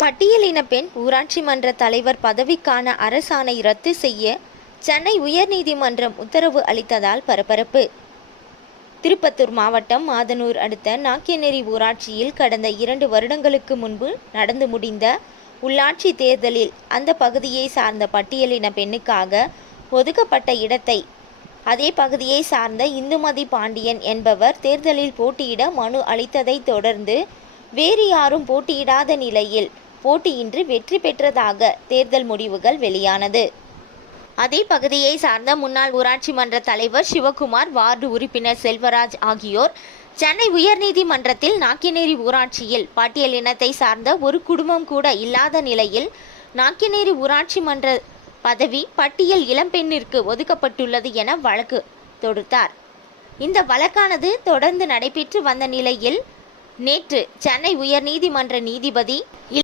பட்டியலின பெண் ஊராட்சி மன்ற தலைவர் பதவிக்கான அரசாணை ரத்து செய்ய சென்னை உயர்நீதிமன்றம் உத்தரவு அளித்ததால் பரபரப்பு. திருப்பத்தூர் மாவட்டம் மாதனூர் அடுத்த நாக்கியநேரி ஊராட்சியில் கடந்த 2 வருடங்களுக்கு முன்பு நடந்து முடிந்த உள்ளாட்சி தேர்தலில் அந்த பகுதியை சார்ந்த பட்டியலின பெண்ணுக்காக ஒதுக்கப்பட்ட இடத்தை அதே பகுதியை சார்ந்த இந்துமதி பாண்டியன் என்பவர் தேர்தலில் போட்டியிட மனு அளித்ததை தொடர்ந்து வேறு யாரும் போட்டியிடாத நிலையில் போட்டியின்றி வெற்றி பெற்றதாக தேர்தல் முடிவுகள் வெளியானது. அதே பகுதியை சார்ந்த முன்னாள் ஊராட்சி மன்ற தலைவர் சிவகுமார், வார்டு உறுப்பினர் செல்வராஜ் ஆகியோர் சென்னை உயர்நீதிமன்றத்தில் நாக்கியநேரி ஊராட்சியில் பட்டியலினத்தை சார்ந்த ஒரு குடும்பம் கூட இல்லாத நிலையில் நாக்கியநேரி ஊராட்சி மன்ற பதவி பட்டியல் இளம்பெண்ணிற்கு ஒதுக்கப்பட்டுள்ளது என வழக்கு தொடுத்தார். இந்த வழக்கானது தொடர்ந்து நடைபெற்று வந்த நிலையில் நேற்று சென்னை உயர்நீதிமன்ற நீதிபதி